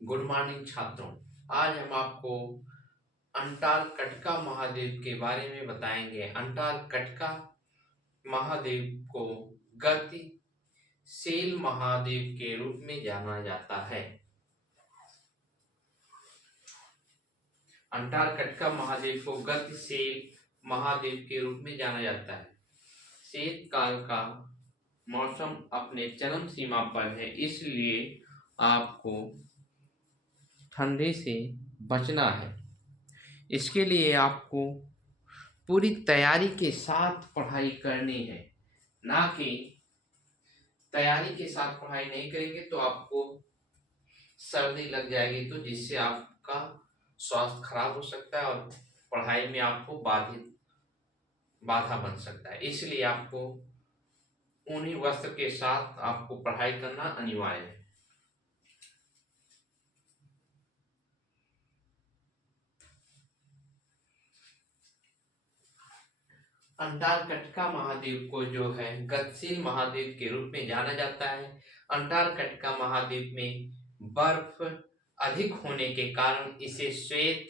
Good morning छात्रों। आज हम आपको अंटार्कटिका महाद्वीप के बारे में बताएंगे। अंटार्कटिका महाद्वीप को गतिशील महाद्वीप के रूप में जाना जाता है। अंटार्कटिका महाद्वीप को गतिशील महाद्वीप के रूप में जाना जाता है। शीतकाल का मौसम अपने चरम सीमा पर है, इसलिए आपको ठंडे से बचना है। इसके लिए आपको पूरी तैयारी के साथ पढ़ाई करनी है, ना कि तैयारी के साथ पढ़ाई नहीं करेंगे तो आपको सर्दी लग जाएगी, तो जिससे आपका स्वास्थ्य खराब हो सकता है और पढ़ाई में आपको बाधा बन सकता है। इसलिए आपको ऊनी वस्त्र के साथ आपको पढ़ाई करना अनिवार्य है। अंटार्कटिका महाद्वीप को जो है गतिशील महाद्वीप के रूप में जाना जाता है। अंटार्कटिका महाद्वीप में बर्फ अधिक होने के कारण इसे श्वेत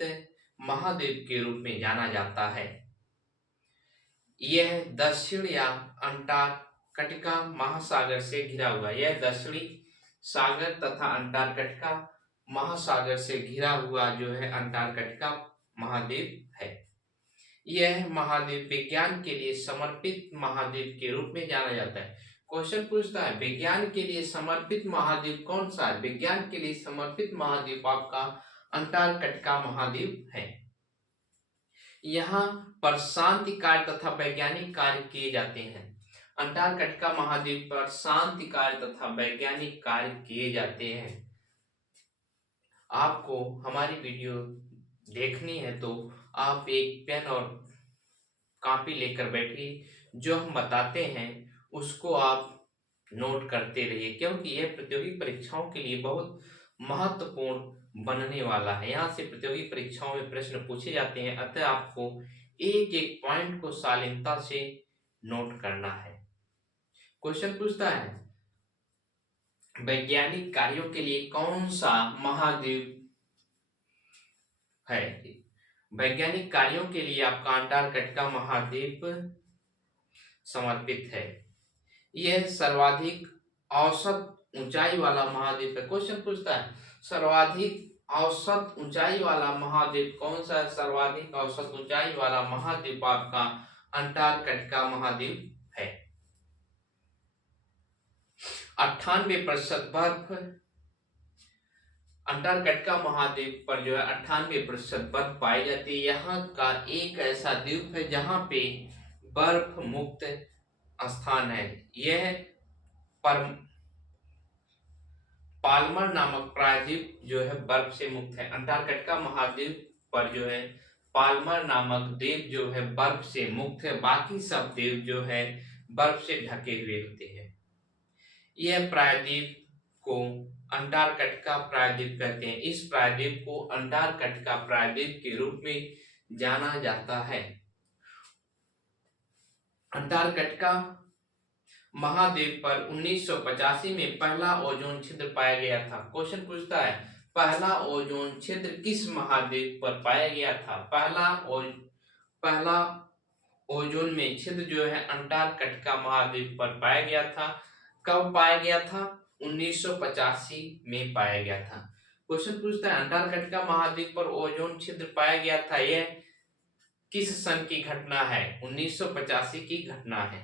महाद्वीप के रूप में जाना जाता है। यह दक्षिण या अंटार्कटिका महासागर से घिरा हुआ है। यह दक्षिणी सागर तथा अंटार्कटिका महासागर से घिरा हुआ जो है अंटार्कटिका महाद्वीप है। यह महाद्वीप विज्ञान के लिए समर्पित महाद्वीप के रूप में जाना जाता है। क्वेश्चन पूछता है विज्ञान के लिए समर्पित महाद्वीप कौन सा है? विज्ञान के लिए समर्पित महाद्वीप आपका अंटार्कटिका महाद्वीप है। यहाँ पर शांति कार्य तथा वैज्ञानिक कार्य किए जाते हैं। अंटार्कटिका महाद्वीप पर शांति कार्य तथा वैज्ञानिक कार्य किए जाते हैं। आपको हमारी वीडियो देखनी है तो आप एक पेन और कॉपी लेकर बैठिए, जो हम बताते हैं उसको आप नोट करते रहिए, क्योंकि यह प्रतियोगी परीक्षाओं के लिए बहुत महत्वपूर्ण बनने वाला है। यहाँ से प्रतियोगी परीक्षाओं में प्रश्न पूछे जाते हैं, अतः आपको एक एक पॉइंट को शालीनता से नोट करना है। क्वेश्चन पूछता है वैज्ञानिक कार्यों के लिए कौन सा महाद्वीप है? वैज्ञानिक कार्यों के लिए आपका अंटार्कटिका महाद्वीप समर्पित है। यह सर्वाधिक औसत ऊंचाई वाला महाद्वीप है। क्वेश्चन पूछता है सर्वाधिक औसत ऊंचाई वाला महाद्वीप कौन सा है? सर्वाधिक औसत ऊंचाई वाला महाद्वीप आपका अंटार्कटिका महाद्वीप है। 98% बर्फ अंटार्कटिका महाद्वीप पर जो है 98% बर्फ पाई जाती है। यहाँ का एक ऐसा द्वीप है जहाँ पे बर्फ मुक्त स्थान है। यह पर पाल्मर नामक प्रायद्वीप जो है बर्फ से मुक्त है। अंटार्कटिका महाद्वीप पर जो है पाल्मर नामक द्वीप जो है बर्फ से मुक्त है, बाकी सब द्वीप जो है बर्फ से ढके हुए होते हैं। यह प्रायद्वीप को अंटार्कटिका प्रायद्वीप कहते हैं। इस प्रायद्वीप को अंटार्कटिका प्रायद्वीप के रूप में जाना जाता है। अंटार्कटिका महाद्वीप पर 1985 में पहला ओजोन छिद्र पाया गया था। क्वेश्चन पूछता है पहला ओजोन छिद्र किस महाद्वीप पर पाया गया था? पहला ओजोन में छिद्र जो है अंटार्कटिका महाद्वीप पर पाया गया था। कब पाया गया था? 1985 में पाया गया था। क्वेश्चन पूछता है अंटार्कटिका महाद्वीप पर ओजोन छिद्र पाया गया था, यह किस सन की घटना है? 1985 की घटना है।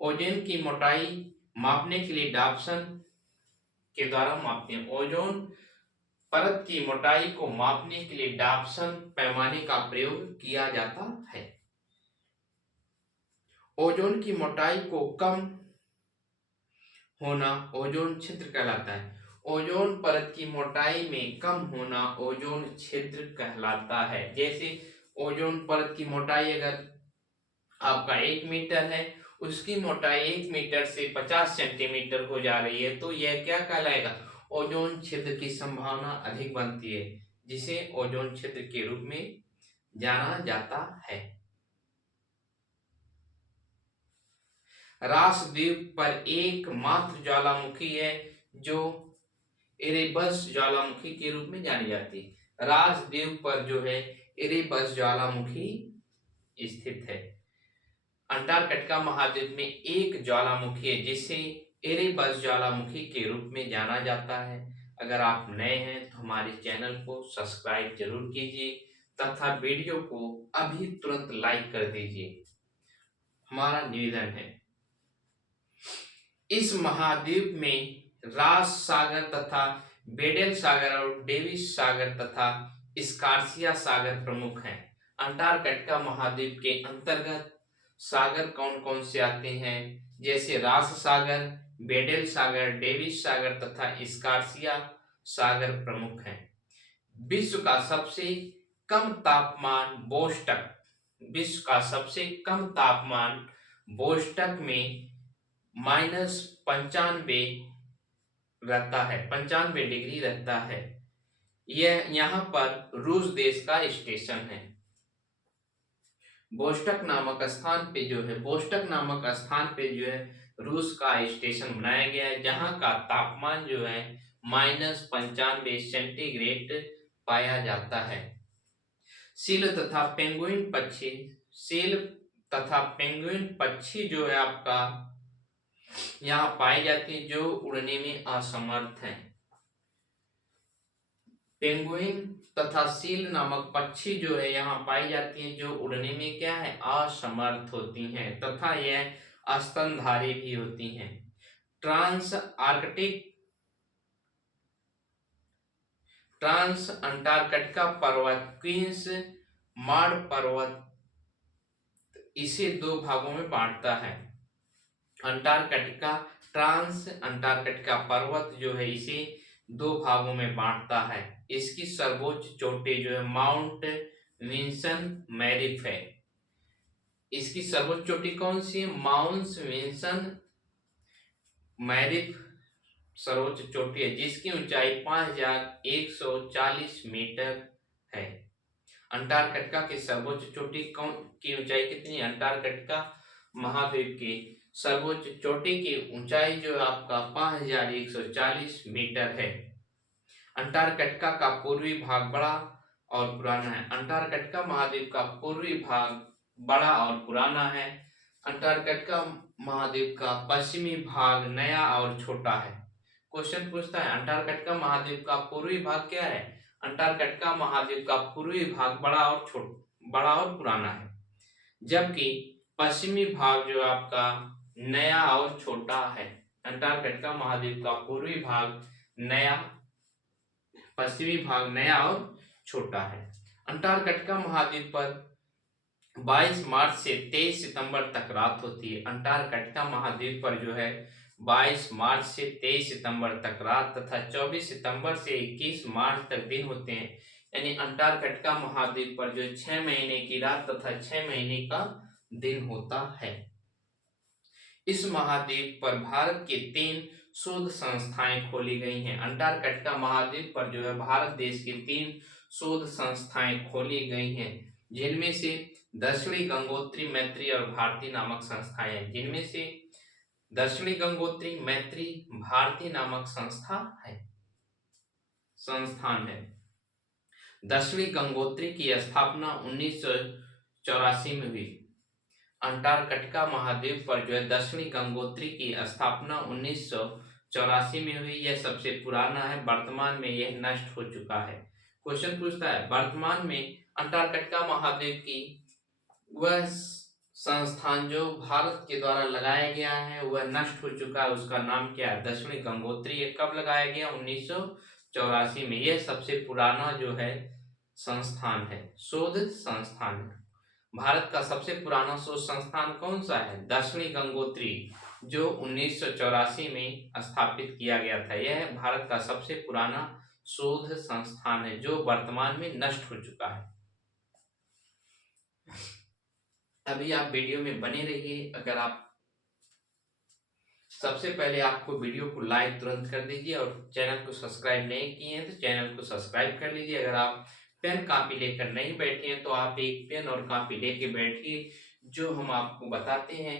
ओजोन की मोटाई मापने के लिए डॉप्सन के द्वारा मापते हैं। ओजोन परत की मोटाई को मापने के लिए डॉप्सन पैमाने का प्रयोग किया जाता है। ओजोन की मोटाई को कम होना ओजोन छिद्र कहलाता है। ओजोन परत की मोटाई में कम होना ओजोन छिद्र कहलाता है। जैसे ओजोन परत की मोटाई अगर आपका 1 मीटर है, उसकी मोटाई 1 मीटर से 50 सेंटीमीटर हो जा रही है, तो यह क्या कहलाएगा? ओजोन छिद्र की संभावना अधिक बनती है, जिसे ओजोन छिद्र के रूप में जाना जाता है। रास द्वीप पर एकमात्र ज्वालामुखी है जो एरेबस ज्वालामुखी के रूप में जानी जाती है। रासद्वीप पर जो है एरेबस ज्वालामुखी स्थित है। अंटार्कटिका महाद्वीप में एक ज्वालामुखी है जिसे एरेबस ज्वालामुखी के रूप में जाना जाता है। अगर आप नए हैं तो हमारे चैनल को सब्सक्राइब जरूर कीजिए तथा वीडियो को अभी तुरंत लाइक कर दीजिए, हमारा निवेदन है। इस महाद्वीप में रास सागर तथा बेडेल सागर और डेविस सागर तथा स्कॉर्शिया सागर प्रमुख हैं। अंटार्कटिका महाद्वीप के अंतर्गत सागर कौन कौन से आते हैं, जैसे रास सागर, बेडेल सागर, डेविस सागर तथा स्कॉर्शिया सागर प्रमुख हैं। विश्व का सबसे कम तापमान बोस्टक, विश्व का सबसे कम तापमान बोस्टक में -95 रहता है, 95 डिग्री रहता है। यह यहाँ पर रूस देश का स्टेशन है। बोस्टक नामक स्थान पे जो है, बोस्टक नामक स्थान पे जो है रूस का स्टेशन बनाया गया है, जहाँ का तापमान जो है -95 सेंटीग्रेड पाया जाता है। सील तथा पेंगुइन पक्षी, सील तथा पेंगुइन पक्षी जो है आपका यहाँ पाई जाती है जो उड़ने में असमर्थ हैं। पेंगुइन तथा सील नामक पक्षी जो है यहाँ पाई जाती है जो उड़ने में क्या है, असमर्थ होती हैं तथा यह स्तनधारी भी होती हैं। ट्रांस अंटार्कटिका पर्वत, क्वींस मार्ड पर्वत इसे दो भागों में बांटता है। अंटार्कटिका, ट्रांस अंटार्कटिका पर्वत जो है इसे दो भागों में बांटता है। इसकी सर्वोच्च चोटी जो है माउंट विंसन मैरिफ है। इसकी सर्वोच्च चोटी कौन सी है, माउंट विंसन मैरिफ सर्वोच्च चोटी है, जिसकी ऊंचाई 5140 मीटर है। अंटार्कटिका की सर्वोच्च चोटी कौन की ऊंचाई कितनी है, अंटार्कटिका महाद्वीप की सर्वोच्च चोटी की ऊंचाई जो आपका 5140 मीटर है। अंटार्कटिका का पूर्वी भाग बड़ा और पुराना है। अंटार्कटिका महाद्वीप का पूर्वी भाग बड़ा और पुराना है। अंटार्कटिका महाद्वीप का पश्चिमी भाग नया और छोटा है। क्वेश्चन पूछता है अंटार्कटिका महाद्वीप का पूर्वी भाग क्या है, अंटार्कटिका महाद्वीप का पूर्वी भाग बड़ा और पुराना है, जबकि पश्चिमी भाग जो आपका नया और छोटा है। अंटार्कटिका महाद्वीप का पूर्वी भाग नया, पश्चिमी भाग नया और छोटा है। अंटार्कटिका महाद्वीप पर 22 मार्च से 23 सितंबर तक रात होती है। अंटार्कटिका महाद्वीप पर जो है 22 मार्च से 23 सितंबर तक रात तथा 24 सितंबर से 21 मार्च तक दिन होते हैं। यानी अंटार्कटिका महाद्वीप पर जो 6 महीने की रात तथा 6 महीने का दिन होता है। इस महाद्वीप पर भारत के 3 शोध संस्थाएं खोली गई हैं। अंटार्कटिका महाद्वीप पर जो है भारत देश की 3 शोध संस्थाएं खोली गई हैं, जिनमें से दक्षिणी गंगोत्री, मैत्री और भारती नामक संस्थाएं हैं। जिनमें से दक्षिणी गंगोत्री, मैत्री, भारती नामक संस्थान है। दक्षिणी गंगोत्री की स्थापना 1984 में हुई। अंटार्कटिका महाद्वीप पर जो है दक्षिणी गंगोत्री की स्थापना 1984 में हुई। यह सबसे पुराना है, वर्तमान में यह नष्ट हो चुका है। क्वेश्चन पूछता है वर्तमान में अंटार्कटिका महाद्वीप की वह संस्थान जो भारत के द्वारा लगाया गया है वह नष्ट हो चुका है, उसका नाम क्या है, दक्षिणी गंगोत्री। ये कब लगाया गया, 1984 में। यह सबसे पुराना जो है संस्थान है, शोध संस्थान है। भारत का सबसे पुराना शोध संस्थान कौन सा है, दक्षिणी गंगोत्री, जो 1984 में स्थापित किया गया था। यह भारत का सबसे पुराना शोध संस्थान है जो वर्तमान में नष्ट हो चुका है। अभी आप वीडियो में बने रहिए। अगर आप सबसे पहले आपको वीडियो को लाइक तुरंत कर दीजिए और चैनल को सब्सक्राइब नहीं किए हैं तो चैनल को सब्सक्राइब कर लीजिए। अगर आप पेन कापी लेकर नहीं बैठे हैं तो आप एक पेन और कापी लेके बैठिए। जो हम आपको बताते हैं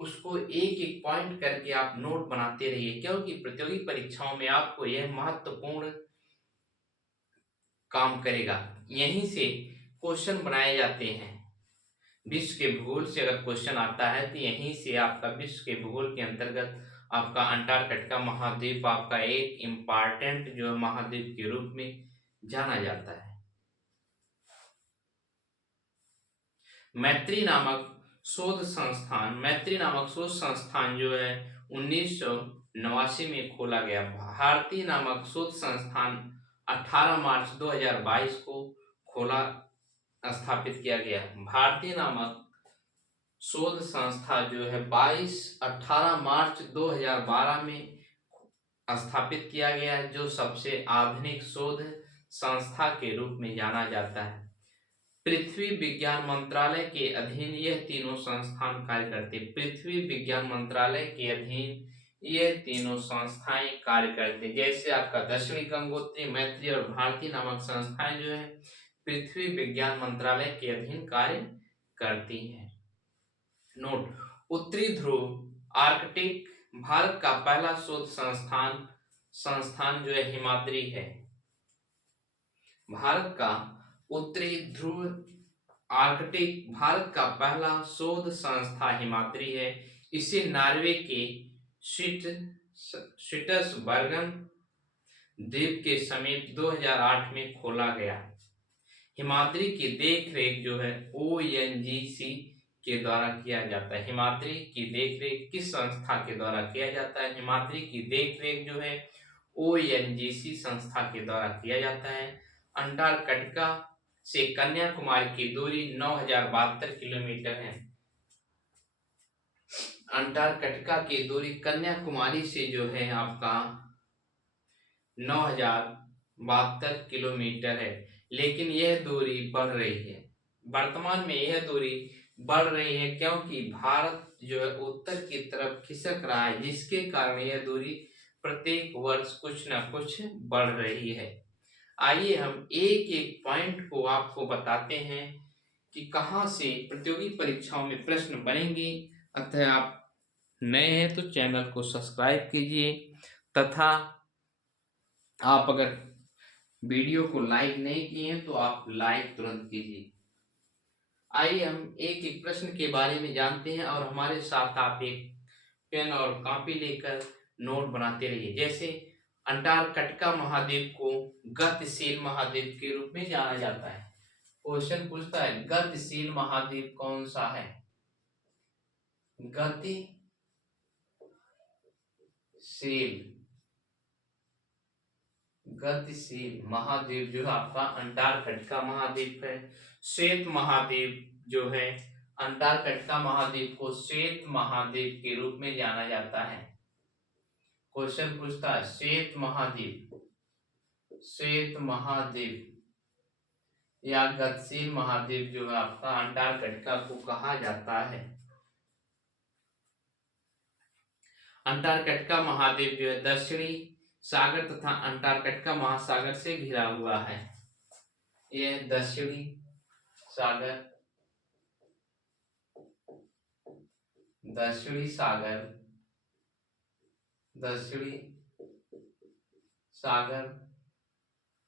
उसको एक एक पॉइंट करके आप नोट बनाते रहिए, क्योंकि प्रतियोगी परीक्षाओं में आपको यह महत्वपूर्ण काम करेगा। यहीं से क्वेश्चन बनाए जाते हैं। विश्व के भूगोल से अगर क्वेश्चन आता है तो यहीं से आपका विश्व के भूगोल के अंतर्गत आपका अंटार्कटिका महाद्वीप आपका एक इम्पॉर्टेंट जो है महाद्वीप के रूप में जाना जाता है। मैत्री नामक शोध संस्थान जो है 1989 में खोला गया। भारती नामक शोध संस्थान 18 मार्च 2022 को खोला स्थापित किया गया। भारतीय नामक शोध संस्था जो है 18 मार्च 2012 में स्थापित किया गया है, जो सबसे आधुनिक शोध संस्था के रूप में जाना जाता है। पृथ्वी विज्ञान मंत्रालय के अधीन यह तीनों संस्थान कार्य करते हैं। पृथ्वी विज्ञान मंत्रालय के अधीन यह तीनों संस्थाएं कार्य करते हैं। जैसे आपका दक्षिणी गंगोत्री, मैत्री और भारती नामक संस्थाएं जो है पृथ्वी विज्ञान मंत्रालय के अधीन कार्य करती हैं। नोट: उत्तरी ध्रुव आर्कटिक भारत का पहला शोध संस्थान जो है हिमाद्री है। भारत का उत्तरी ध्रुव आर्कटिक भारत का पहला शोध संस्था हिमाद्री है। इसे नॉर्वे के स्पिट्सबर्गन द्वीप के समीप 2008 में खोला गया। हिमाद्री की देखरेख जो है ONGC के द्वारा किया जाता है। हिमाद्री की देखरेख किस संस्था के द्वारा किया जाता है? हिमाद्री की देखरेख जो है ONGC संस्था के द्वारा किया जाता है। अंटार्कटिका से कन्याकुमारी की दूरी 9072 किलोमीटर है। अंटार्कटिका की दूरी कन्याकुमारी से जो है आपका 9072 किलोमीटर है, लेकिन यह दूरी बढ़ रही है। वर्तमान में यह दूरी बढ़ रही है क्योंकि भारत जो है उत्तर की तरफ खिसक रहा है, जिसके कारण यह दूरी प्रत्येक वर्ष कुछ न कुछ बढ़ रही है। आइए हम एक एक पॉइंट को आपको बताते हैं कि कहां से प्रतियोगी परीक्षाओं में प्रश्न बनेंगे। अतः आप नए हैं तो चैनल को सब्सक्राइब कीजिए तथा आप अगर वीडियो को लाइक नहीं किए हैं तो आप लाइक तुरंत कीजिए। आइए हम एक एक प्रश्न के बारे में जानते हैं और हमारे साथ आप एक पेन और कॉपी लेकर नोट बनाते रहिए। जैसे अंटार्कटिका महाद्वीप को गतिशील महाद्वीप के रूप में जाना जाता है। क्वेश्चन पूछता है गतिशील महाद्वीप कौन सा है? गतिशील महाद्वीप जो है आपका अंटार्कटिका महाद्वीप है। श्वेत महाद्वीप जो है अंटार्कटिका महाद्वीप को श्वेत महाद्वीप के रूप में जाना जाता है। क्वेश्चन पूछता है श्वेत महाद्वीप या गतिशील महाद्वीप जो है आपका अंटार्कटिका को कहा जाता है। अंटार्कटिका महाद्वीप जो है दक्षिणी सागर तथा अंटार्कटिका महासागर से घिरा हुआ है। यह दक्षिणी सागर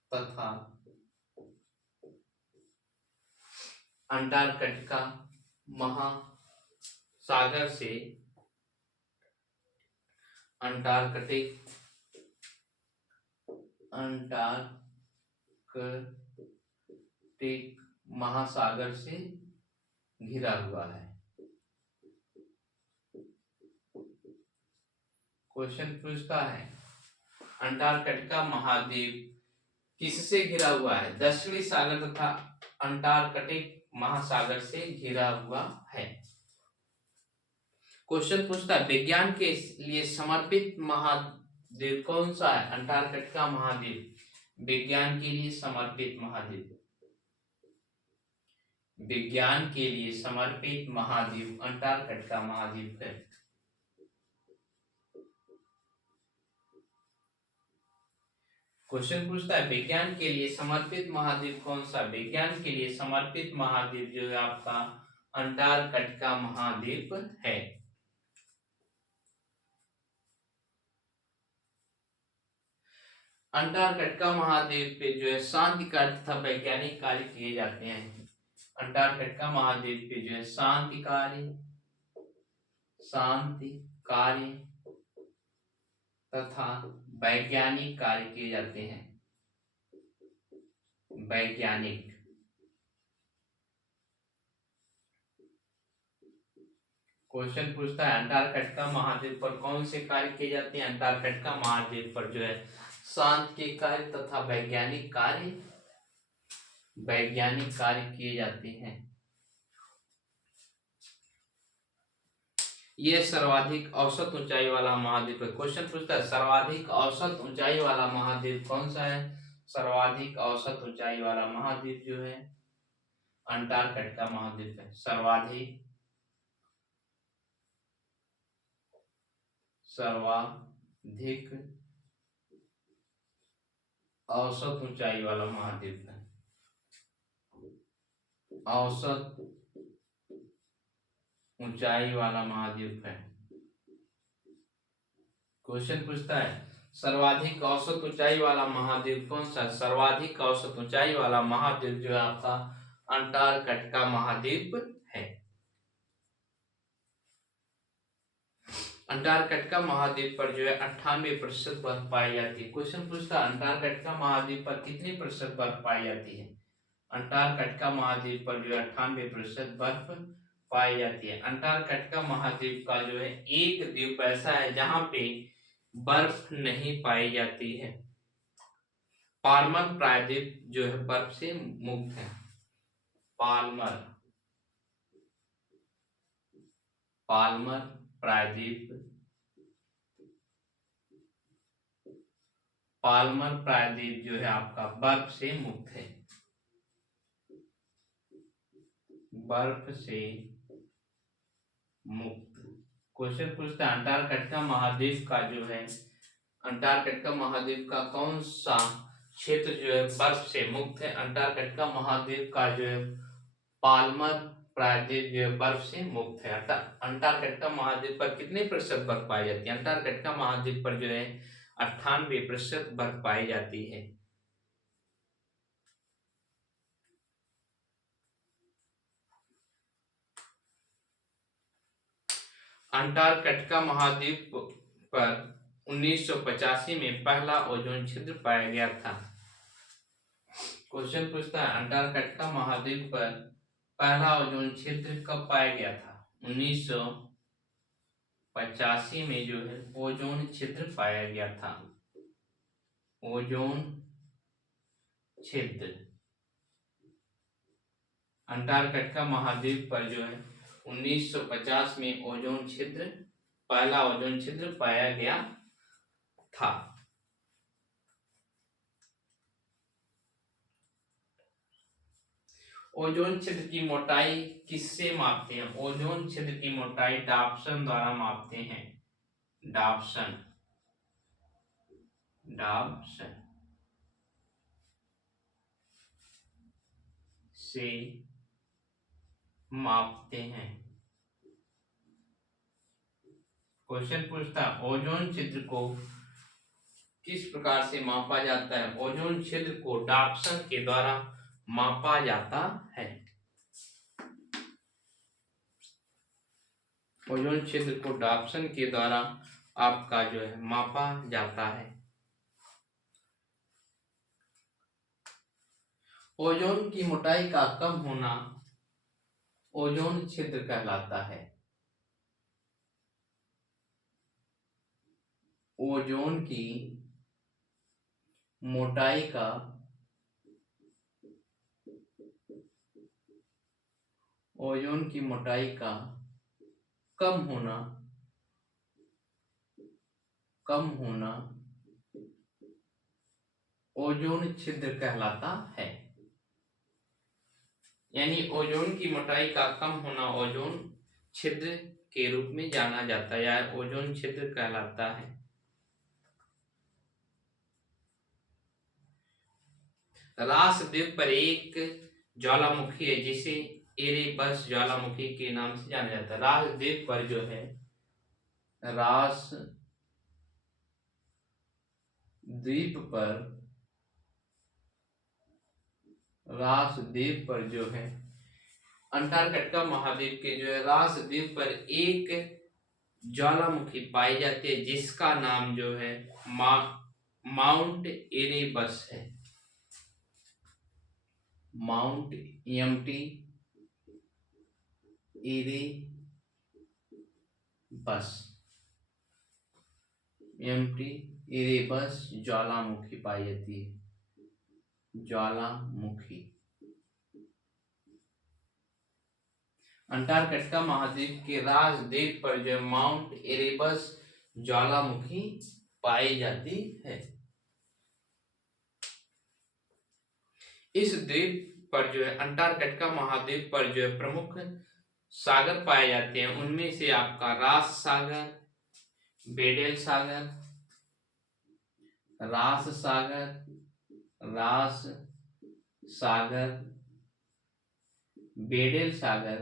तथा अंटार्कटिका महासागर से अंटार्कटिक महासागर से घिरा हुआ है। क्वेश्चन पूछता है अंटार्कटिका महाद्वीप किससे घिरा हुआ है? दक्षिणी सागर तथा अंटार्कटिक महासागर से घिरा हुआ है। क्वेश्चन पूछता है विज्ञान के लिए समर्पित महाद्वीप कौन सा है? अंटार्कटिका महाद्वीप विज्ञान के लिए समर्पित महाद्वीप। विज्ञान के लिए समर्पित महाद्वीप अंटार्कटिका महाद्वीप है। क्वेश्चन पूछता है विज्ञान के लिए समर्पित महाद्वीप कौन सा? विज्ञान के लिए समर्पित महाद्वीप जो है आपका अंटार्कटिका महाद्वीप है। अंटार्कटिका महाद्वीप पे जो है शांति कार्य तथा वैज्ञानिक कार्य किए जाते हैं। अंटार्कटिका महाद्वीप पे जो है शांति कार्य तथा वैज्ञानिक कार्य किए जाते हैं। वैज्ञानिक क्वेश्चन पूछता है अंटार्कटिका महाद्वीप पर कौन से कार्य किए जाते हैं। अंटार्कटिका महाद्वीप पर जो है शांति के कार्य तथा वैज्ञानिक कार्य किए जाते हैं। यह सर्वाधिक औसत ऊंचाई वाला महाद्वीप है। क्वेश्चन पूछता है सर्वाधिक औसत ऊंचाई वाला महाद्वीप कौन सा है। सर्वाधिक औसत ऊंचाई वाला महाद्वीप जो है अंटार्कटिका महाद्वीप है। सर्वाधिक औसत ऊंचाई वाला महाद्वीप है। औसत ऊंचाई वाला महाद्वीप है। क्वेश्चन पूछता है सर्वाधिक औसत ऊंचाई वाला महाद्वीप कौन सा। सर्वाधिक औसत ऊंचाई वाला महाद्वीप जो है आपका अंटार्कटिका महाद्वीप है। अंटार्कटिका महाद्वीप पर जो है 98% बर्फ पाई जाती है। क्वेश्चन पूछता है अंटार्कटिका महाद्वीप पर कितनी प्रतिशत बर्फ पाई जाती है। अंटार्कटिका महाद्वीप पर जो है 98% बर्फ पाई जाती है। अंटार्कटिका महाद्वीप का जो है एक द्वीप ऐसा है जहां पे बर्फ नहीं पाई जाती है। पाल्मर प्रायद्वीप जो है बर्फ से मुक्त है। पाल्मर प्रायद्वीप जो है आपका बर्फ से मुक्त है। बर्फ से मुक्त। क्वेश्चन पूछता है अंटार्कटिका महाद्वीप का जो है अंटार्कटिका महाद्वीप का कौन सा क्षेत्र जो है बर्फ से मुक्त है। अंटार्कटिका महाद्वीप का जो है पाल्मर प्रायद्वीप जो है बर्फ से मुक्त है। अंटार्कटिका महाद्वीप पर कितने प्रतिशत बर्फ पाई जाती है। अंटार्कटिका महाद्वीप पर जो है 98% बर्फ पाई जाती है। अंटार्कटिका महाद्वीप पर 1985 में पहला ओजोन छिद्र पाया गया था। क्वेश्चन पूछता है अंटार्कटिका महाद्वीप पर पहला ओजोन छिद्र कब पाया गया था। 1985 में जो है ओजोन छिद्र पाया गया था। ओजोन छिद्र अंटार्कटिका महाद्वीप पर जो है 1950 में ओजोन छिद्र पहला ओजोन छिद्र पाया गया था। ओजोन छिद्र की मोटाई किससे मापते हैं। ओजोन छिद्र की मोटाई डॉप्सन द्वारा मापते हैं। डॉप्सन से मापते हैं। क्वेश्चन पूछता है ओजोन छिद्र को किस प्रकार से मापा जाता है। ओजोन छिद्र को डॉप्सन के द्वारा मापा जाता है। ओजोन छिद्र को डॉप्सन के द्वारा आपका जो है मापा जाता है। ओजोन की मोटाई का कम होना ओजोन छिद्र कहलाता है। ओजोन की मोटाई का कम होना ओजोन छिद्र कहलाता है। यानी ओजोन की मोटाई का कम होना ओजोन छिद्र के रूप में जाना जाता है या ओजोन छिद्र कहलाता है। रास द्वीप पर एक ज्वालामुखी है जिसे एरेबस ज्वालामुखी के नाम से जाना जाता है। रास द्वीप पर जो है रास द्वीप पर रास द्वीप पर जो है अंटार्कटिका महाद्वीप के जो है रास द्वीप पर एक ज्वालामुखी पाई जाती है जिसका नाम जो है माउंट एरेबस है। Mount MT Erebus MT Erebus ज्वालामुखी पाई जाती है। ज्वालामुखी अंटार्कटिका महाद्वीप के रास द्वीप पर जो माउंट एरेबस ज्वालामुखी पाई जाती है। इस द्वीप पर जो है अंटार्कटिका महाद्वीप पर जो है प्रमुख सागर पाए जाते हैं। उनमें से आपका रास सागर, बेडेल सागर, रास सागर, बेडेल सागर,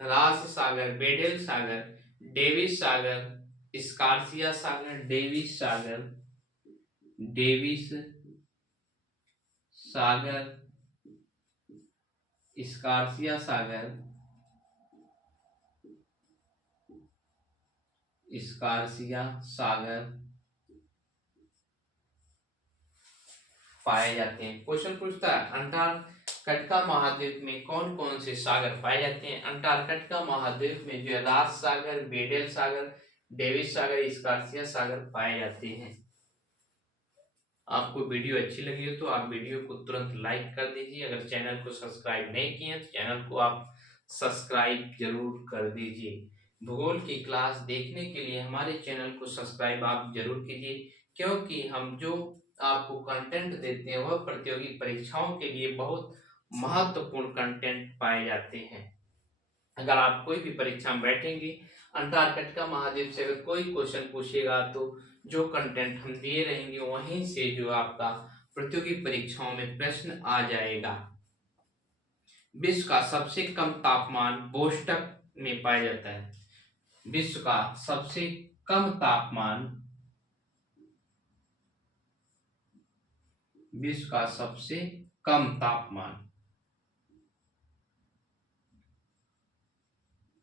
रास सागर, बेडेल सागर, डेविस सागर, स्कॉर्शिया सागर, डेविस सागर, स्कॉर्शिया सागर, पाए जाते हैं। क्वेश्चन पूछता है अंटार्कटिका महाद्वीप में कौन कौन से सागर पाए जाते हैं। अंटार्कटिका महाद्वीप में जो है रास सागर, बेडेल सागर, डेविस सागर, स्कॉर्शिया सागर पाए जाते हैं। आपको वीडियो अच्छी लगी हो तो आप वीडियो को तुरंत लाइक कर दीजिए। अगर चैनल को सब्सक्राइब नहीं किए तो चैनल को आप सब्सक्राइब जरूर कर दीजिए। भूगोल की क्लास देखने के लिए हमारे चैनल को सब्सक्राइब आप जरूर कीजिए, क्योंकि हम जो आपको कंटेंट देते हैं वह प्रतियोगी परीक्षाओं के लिए बहुत महत्वपूर्ण कंटेंट पाए जाते हैं। अगर आप कोई भी परीक्षा में बैठेंगे, अंटार्कटिका महाद्वीप से अगर कोई क्वेश्चन पूछेगा तो जो कंटेंट हम दिए रहेंगे वहीं से जो आपका प्रतियोगी परीक्षाओं में प्रश्न आ जाएगा। विश्व का सबसे कम तापमान बोस्टक में पाया जाता है। विश्व का सबसे कम तापमान, विश्व का सबसे कम तापमान,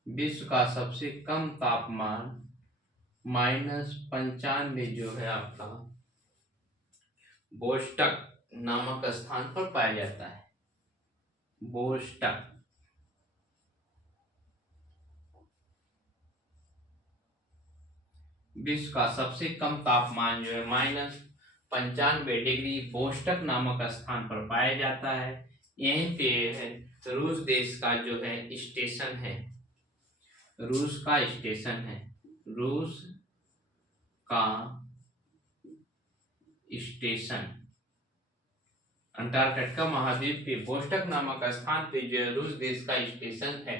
विश्व का सबसे कम तापमान -95 जो है आपका बोस्टक नामक स्थान पर पाया जाता है। बोस्टक विश्व का सबसे कम तापमान जो है -95 डिग्री बोस्टक नामक स्थान पर पाया जाता है। यहीं पे है रूस देश का जो है स्टेशन है। रूस का स्टेशन है। रूस का स्टेशन अंटार्कटिका महाद्वीप के बोस्टक नामक स्थान पे जो है रूस देश का स्टेशन है।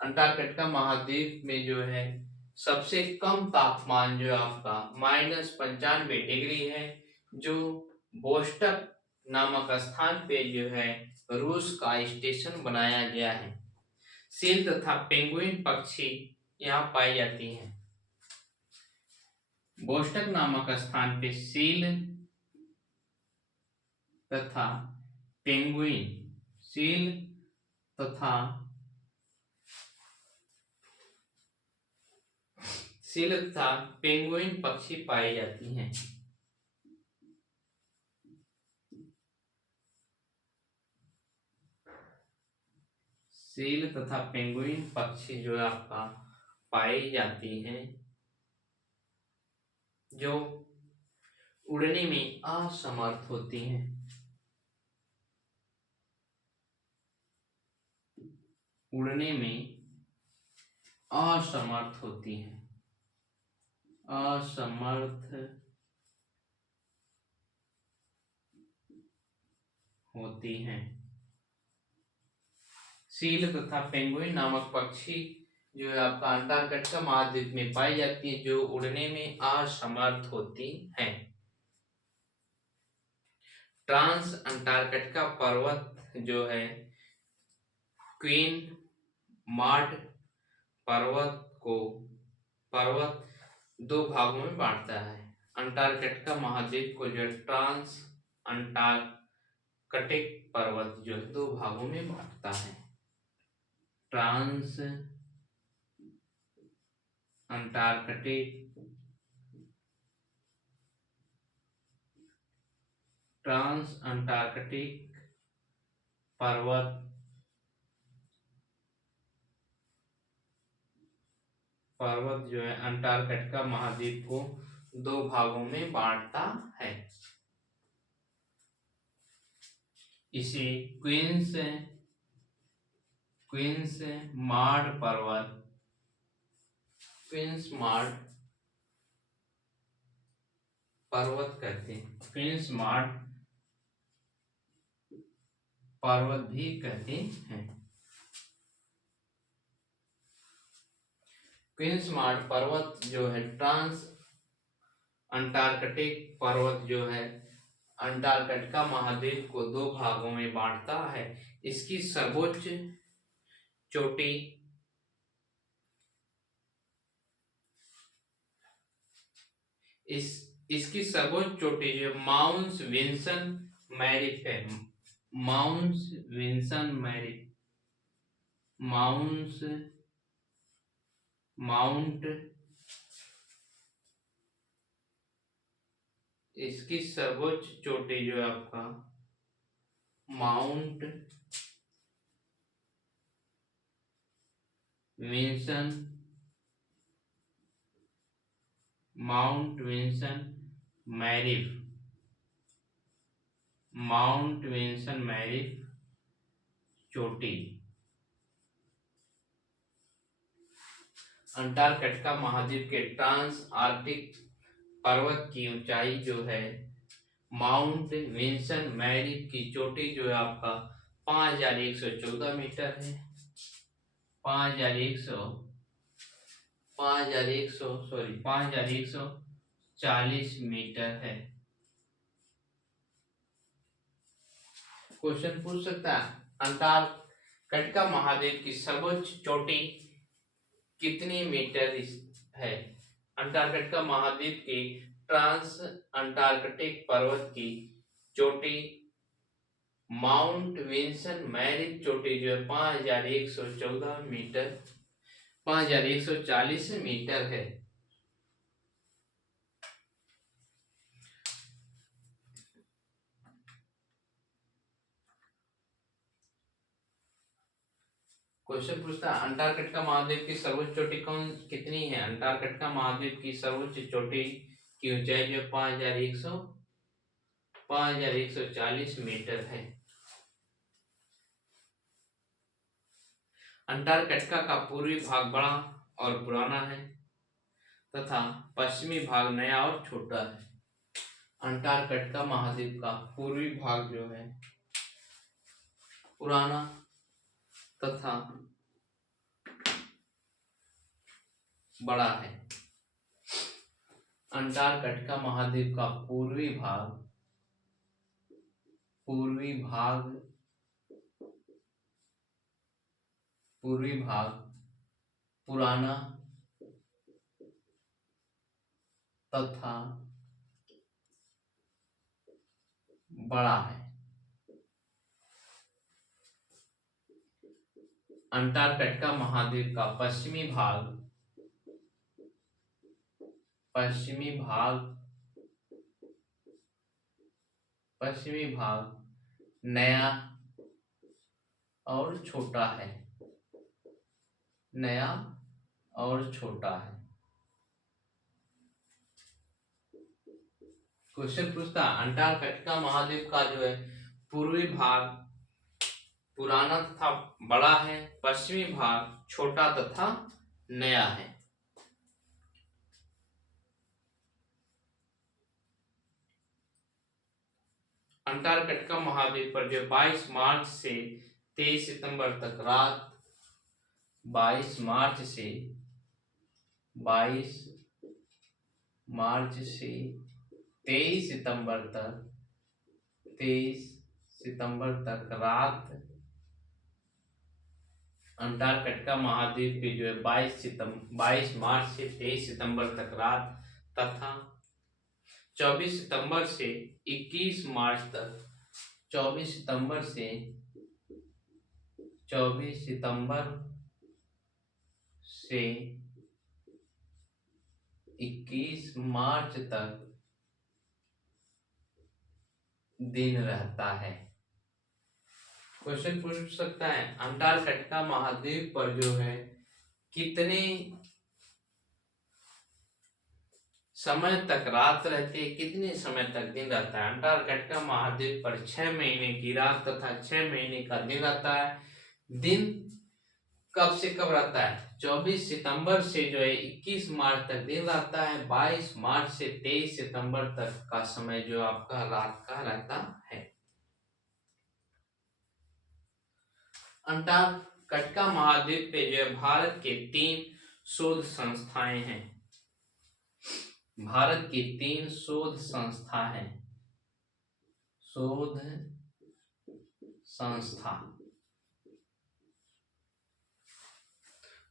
अंटार्कटिका महाद्वीप में जो है सबसे कम तापमान जो आपका -95 डिग्री है, जो बोस्टक नामक स्थान पे जो है रूस का स्टेशन बनाया गया है। सील तथा पेंगुइन पक्षी यहाँ पाई जाती हैं। बोस्टक नामक स्थान पे सील तथा पेंगुइन, सील तथा पेंगुइन पक्षी पाई जाती हैं। सील तथा पेंगुइन पक्षी जो आपका पाई जाती हैं, जो उड़ने में असमर्थ होती हैं। उड़ने में असमर्थ होती हैं। असमर्थ होती हैं। सील तथा पेंगुइन नामक पक्षी जो है आपका अंटार्कटिका महाद्वीप में पाई जाती है, जो उड़ने में असमर्थ होती हैं। ट्रांस अंटार्कटिका पर्वत जो है क्वीन मार्ड पर्वत दो भागों में बांटता है। अंटार्कटिका महाद्वीप को जो ट्रांस अंटार्कटिक पर्वत जो है दो भागों में बांटता है। ट्रांस अंटार्कटिक पर्वत जो है अंटार्कटिका महाद्वीप को दो भागों में बांटता है। इसे क्वींस मार्ड पर्वत कहते हैं। क्वींस मार्ड पर्वत भी कहते हैं। क्वींस मार्ड पर्वत जो है ट्रांस अंटार्कटिक पर्वत जो है अंटार्कटिका महाद्वीप को दो भागों में बांटता है। इसकी सर्वोच्च चोटी इसकी सर्वोच्च चोटी जो माउंट विंसन मैरिफ है। इसकी सर्वोच्च चोटी जो है आपका माउंट विंसन मैरिफ चोटी। अंटार्कटिका महाद्वीप के ट्रांस आर्कटिक पर्वत की ऊंचाई जो है माउंट विंसन मैरिफ की चोटी जो है आपका 5114 मीटर है। 5140 मीटर है। क्वेश्चन पूछ सकता है अंटार्कटिका महाद्वीप की सर्वोच्च चोटी कितनी मीटर है। अंटार्कटिका महाद्वीप की ट्रांस अंटार्कटिक पर्वत की चोटी माउंट विंसन मैरिफ चोटी जो है 5140 मीटर है। क्वेश्चन पूछता है अंटार्कटिका महाद्वीप की सर्वोच्च चोटी कितनी है। अंटार्कटिका महाद्वीप की सर्वोच्च चोटी की ऊंचाई जो 5140 मीटर है। अंटार्कटिका का पूर्वी भाग बड़ा और पुराना है तथा पश्चिमी भाग नया और छोटा है। अंटार्कटिका महाद्वीप का पूर्वी भाग जो है पुराना तथा बड़ा है। अंटार्कटिका महाद्वीप का पूर्वी भाग पुराना तथा बड़ा है। अंटार्कटिका महाद्वीप का पश्चिमी भाग नया और छोटा है। क्वेश्चन पूछता है अंटार्कटिका महाद्वीप का जो है पूर्वी भाग पुराना तथा बड़ा है, पश्चिमी भाग छोटा तथा नया है। अंटार्कटिका महाद्वीप पर जो 22 मार्च से 23 सितंबर तक रात 22 मार्च से 23 सितंबर तक रात अंटार्कटिका महाद्वीप के जो है 22 मार्च से 23 सितंबर तक रात तथा 24 सितंबर से 21 मार्च तक 24 सितंबर से 24 सितंबर से 21 मार्च तक दिन रहता है। क्वेश्चन पूछ सकता है अंटार्कटिका महाद्वीप पर जो है कितने समय तक रात रहती है, कितने समय तक दिन रहता है। अंटार्कटिका महाद्वीप पर 6 महीने की रात तथा 6 महीने का दिन रहता है। दिन कब से कब रहता है, 24 सितंबर से जो है 21 मार्च तक दिन रहता है। 22 मार्च से 23 सितंबर तक का समय जो आपका रात का रहता है। अंटार्कटिका महाद्वीप पे जो है भारत के 3 शोध संस्थाएं हैं। भारत की 3 शोध संस्था है। शोध संस्था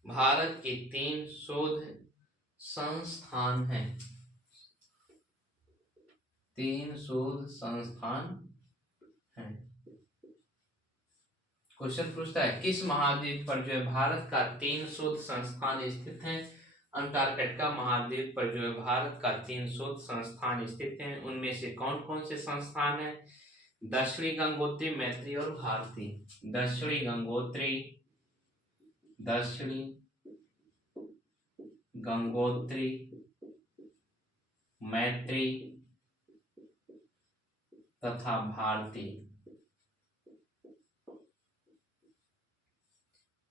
भारत के 3 शोध संस्थान हैं। 3 शोध संस्थान हैं। क्वेश्चन पूछता है किस महाद्वीप पर जो है भारत का 3 शोध संस्थान स्थित हैं। अंटार्कटिका महाद्वीप पर जो है भारत का 3 शोध संस्थान स्थित हैं। उनमें से कौन कौन से संस्थान हैं। दक्षिणी गंगोत्री, मैत्री और भारती। दक्षिणी गंगोत्री, दक्षिणी गंगोत्री, मैत्री तथा भारती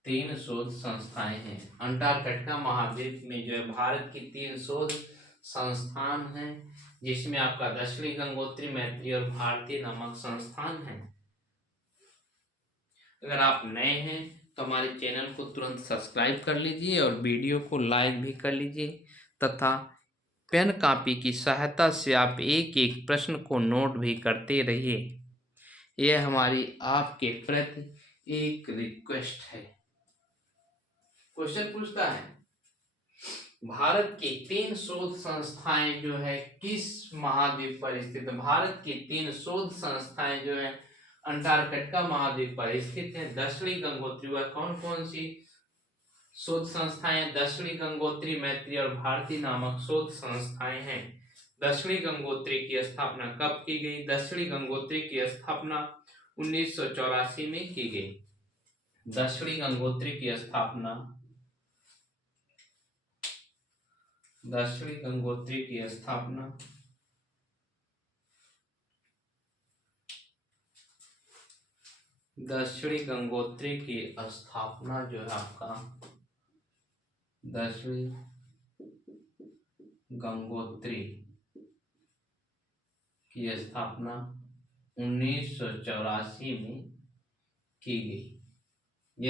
3 शोध संस्थाएं हैं। अंटार्कटिका महाद्वीप में जो है भारत की 3 शोध संस्थान हैं, जिसमें आपका दक्षिणी गंगोत्री, मैत्री और भारती नामक संस्थान है। अगर आप नए हैं तो हमारे चैनल को तुरंत सब्सक्राइब कर लीजिए और वीडियो को लाइक भी कर लीजिए तथा पेन कॉपी की सहायता से आप एक एक प्रश्न को नोट भी करते रहिए। यह हमारी आपके प्रति एक रिक्वेस्ट है। क्वेश्चन पूछता है भारत की 3 शोध संस्थाएं जो है किस महाद्वीप पर स्थित है। भारत की 3 शोध संस्थाएं जो है अंटार्कटिका महाद्वीप पर स्थित है। दक्षिणी गंगोत्री व कौन कौन सी शोध संस्थाएं, दक्षिणी गंगोत्री, मैत्री और भारती नामक शोध संस्थाएं हैं। दक्षिणी गंगोत्री की स्थापना कब की गई। दक्षिणी गंगोत्री की स्थापना 1984 में की गई। दक्षिणी गंगोत्री की स्थापना, दक्षिणी गंगोत्री की स्थापना दक्षिणी गंगोत्री की स्थापना जो है आपका दक्षिणी गंगोत्री की स्थापना 1984 में की गई।